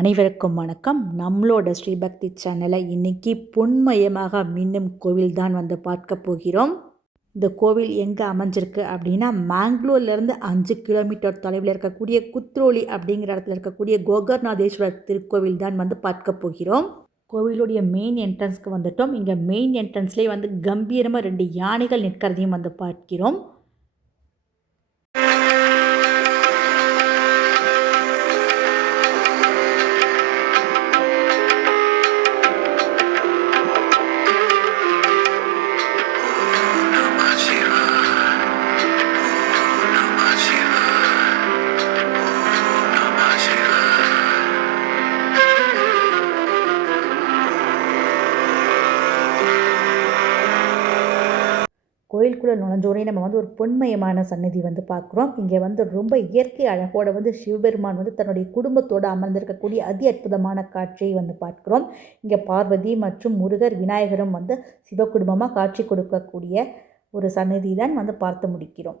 அனைவருக்கும் வணக்கம். நம்மளோட ஸ்ரீபக்தி சேனலை இன்னைக்கு பொன்மயமாக மின்னும் கோவில் தான் பார்க்க போகிறோம். இந்த கோவில் எங்கே அமைஞ்சிருக்கு அப்படின்னா, மேங்களூர்லேருந்து 5 கிலோமீட்டர் தொலைவில் இருக்கக்கூடிய குத்ரோலி அப்படிங்கிற இடத்துல இருக்கக்கூடிய கோகர்நாதேஸ்வரர் திருக்கோவில் தான் பார்க்க போகிறோம். கோவிலுடைய மெயின் என்ட்ரன்ஸ்க்கு வந்துட்டோம். இங்கே மெயின் என்ட்ரன்ஸ்லேயே கம்பீரமாக 2 யானைகள் நிற்கிறதையும் பார்க்கிறோம். கோயிலுக்குள்ளே நுழைஞ்சோடனே நம்ம ஒரு பொன்மயமான சன்னதி பார்க்குறோம். இங்கே ரொம்ப இயற்கை அழகோட சிவபெருமான் தன்னுடைய குடும்பத்தோடு அமர்ந்திருக்கக்கூடிய அதி அற்புதமான காட்சியை பார்க்குறோம். இங்கே பார்வதி மற்றும் முருகர் விநாயகரும் சிவகுடும்பமாக காட்சி கொடுக்கக்கூடிய ஒரு சன்னதி தான் பார்த்து முடிக்கிறோம்.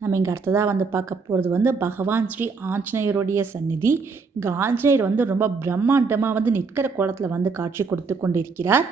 நம்ம இங்கே அடுத்ததாக பார்க்க போகிறது பகவான் ஸ்ரீ ஆஞ்சநேயருடைய சந்நிதி. இங்கே ஆஞ்சநேயர் ரொம்ப பிரம்மாண்டமாக நிற்கிற கோலத்தில் காட்சி கொடுத்து கொண்டு இருக்கிறார்.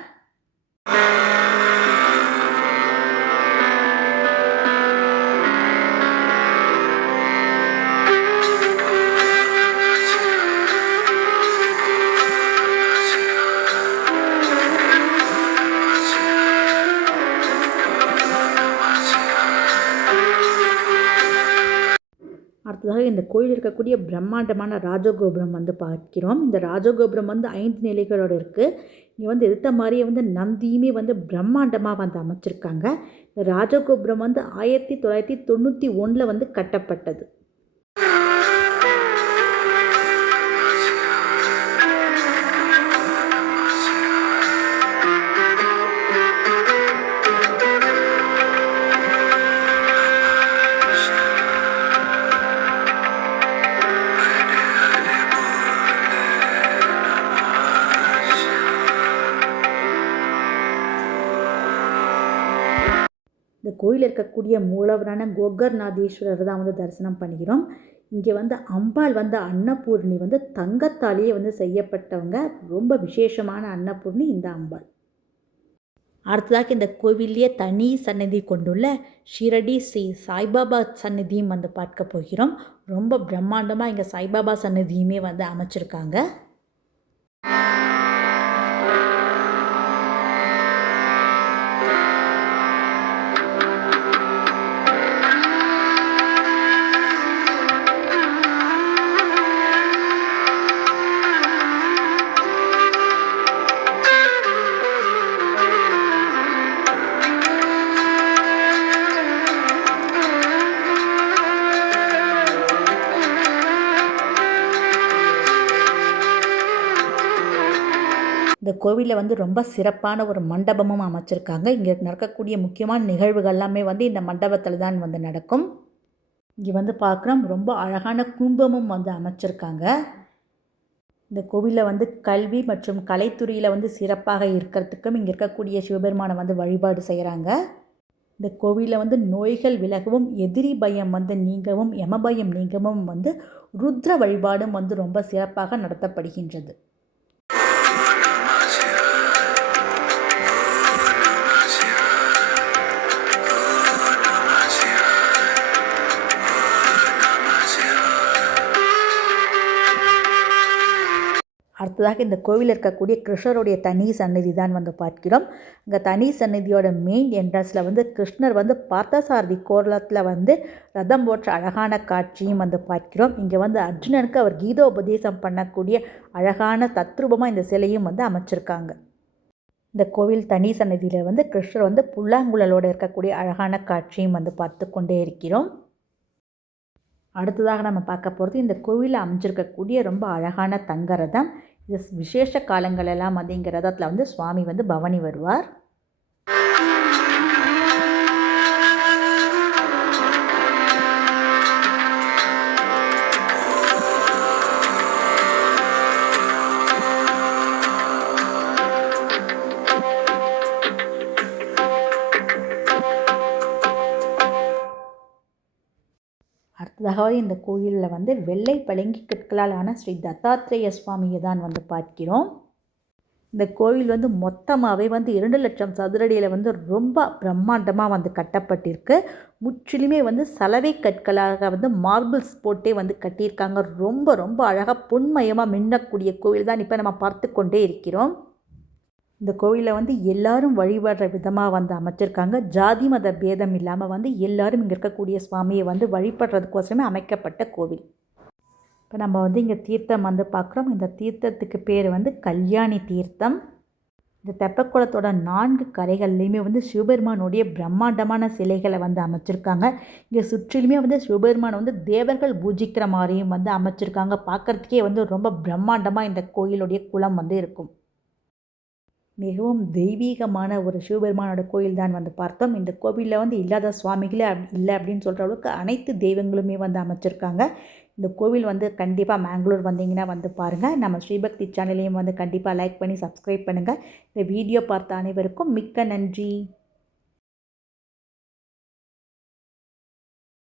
அடுத்ததாக இந்த கோயில் இருக்கக்கூடிய பிரம்மாண்டமான ராஜகோபுரம் பார்க்கிறோம். இந்த ராஜகோபுரம் 5 நிலைகளோடு இருக்குது. இங்கே எடுத்த மாதிரியே நந்தியுமே பிரம்மாண்டமாக அமைச்சிருக்காங்க. இந்த ராஜகோபுரம் 1991 கட்டப்பட்டது. இந்த கோயில் இருக்கக்கூடிய மூலவரான கோகர்நாதேஸ்வரர் தான் தரிசனம் பண்ணுகிறோம். இங்கே அம்பாள் அன்னபூர்ணி தங்கத்தாலேயே செய்யப்பட்டவங்க. ரொம்ப விசேஷமான அன்னபூர்ணி இந்த அம்பாள். அடுத்ததாக இந்த கோவிலையே தனி சன்னதி கொண்டுள்ள ஷிரடி ஸ்ரீ சாய்பாபா சன்னதியும் பார்க்க போகிறோம். ரொம்ப பிரம்மாண்டமாக இங்கே சாய்பாபா சன்னதியுமே அமைச்சிருக்காங்க. இந்த கோவிலில் ரொம்ப சிறப்பான ஒரு மண்டபமும் அமைச்சிருக்காங்க. இங்கே நடக்கக்கூடிய முக்கியமான நிகழ்வுகள் எல்லாமே இந்த மண்டபத்தில் தான் நடக்கும். இங்கே பார்க்குறோம் ரொம்ப அழகான கும்பமும் அமைச்சிருக்காங்க. இந்த கோவிலில் கல்வி மற்றும் கலைத்துறையில் சிறப்பாக இருக்கிறதுக்கும் இங்கே இருக்கக்கூடிய சிவபெருமானை வழிபாடு செய்கிறாங்க. இந்த கோவிலில் நோய்கள் விலகவும், எதிரி பயம் நீங்கவும், யமபயம் நீங்கவும் ருத்ர வழிபாடும் ரொம்ப சிறப்பாக நடத்தப்படுகின்றது. அடுத்ததாக இந்த கோவிலில் இருக்கக்கூடிய கிருஷ்ணருடைய தனி சன்னதி தான் பார்க்கிறோம். இங்கே தனி சன்னதியோட மெயின் என்ட்ரன்ஸில் கிருஷ்ணர் பார்த்தசாரதி கோலத்தில் ரதம் போற்ற அழகான காட்சியும் பார்க்கிறோம். இங்கே அர்ஜுனனுக்கு அவர் கீதோபதேசம் பண்ணக்கூடிய அழகான தத்ரூபமாக இந்த சிலையும் அமைச்சிருக்காங்க. இந்த கோவில் தனி சன்னதியில் கிருஷ்ணர் புல்லாங்குழலோடு இருக்கக்கூடிய அழகான காட்சியும் பார்த்து கொண்டே இருக்கிறோம். அடுத்ததாக நம்ம பார்க்க போகிறது இந்த கோவிலில் அமைஞ்சிருக்கக்கூடிய ரொம்ப அழகான தங்க ரதம். இது விசேஷ காலங்களெல்லாம் இங்கே ரதத்தில் சுவாமி பவனி வருவார். அடுத்ததாக இந்த கோயிலில் வந்து வெள்ளை பளிங்கு கற்களால் ஆன ஸ்ரீ தத்தாத்ரேய சுவாமியை தான் வந்து பார்க்கிறோம். இந்த கோவில் வந்து மொத்தமாகவே வந்து 2,00,000 சதுரடியில் வந்து ரொம்ப பிரம்மாண்டமாக வந்து கட்டப்பட்டிருக்கு. முற்றிலுமே வந்து சலவை கற்களாக வந்து மார்பிள்ஸ் போட்டே வந்து கட்டியிருக்காங்க. ரொம்ப ரொம்ப அழகாக பொன்மயமாக மின்னக்கூடிய கோவில் தான் இப்போ நம்ம பார்த்து கொண்டே இருக்கிறோம். இந்த கோவிலில் வந்து எல்லாரும் வழிபடுற விதமாக வந்து அமைச்சிருக்காங்க. ஜாதி மத பேதம் இல்லாமல் வந்து எல்லாரும் இங்கே இருக்கக்கூடிய சுவாமியை வந்து வழிபடுறதுக்கோசரமே அமைக்கப்பட்ட கோவில். இப்போ நம்ம வந்து இங்கே தீர்த்தம் வந்து பார்க்குறோம். இந்த தீர்த்தத்துக்கு பேர் வந்து கல்யாணி தீர்த்தம். இந்த தெப்பக்குளத்தோட 4 கரைகள்லையுமே வந்து சிவபெருமானுடைய பிரம்மாண்டமான சிலைகளை வந்து அமைச்சிருக்காங்க. இங்கே சுற்றிலுமே வந்து சிவபெருமானை வந்து தேவர்கள் பூஜிக்கிற மாதிரியும் வந்து அமைச்சிருக்காங்க. பார்க்குறதுக்கே வந்து ரொம்ப பிரம்மாண்டமாக இந்த கோயிலுடைய குளம் வந்து இருக்கும். மிகவும் தெய்வீகமான ஒரு சிவபெருமானோட கோயில் தான் வந்து பார்த்தோம். இந்த கோவிலில் வந்து இல்லாத சுவாமிகளே இல்லை அப்படின்னு சொல்கிற அளவுக்கு அனைத்து தெய்வங்களுமே வந்து அமைச்சிருக்காங்க. இந்த கோவில் வந்து கண்டிப்பாக மேங்களூர் வந்தீங்கன்னா வந்து பாருங்கள். நம்ம ஸ்ரீபக்தி சேனலையும் வந்து கண்டிப்பாக லைக் பண்ணி சப்ஸ்கிரைப் பண்ணுங்கள். இந்த வீடியோ பார்த்த அனைவருக்கும் மிக்க நன்றி.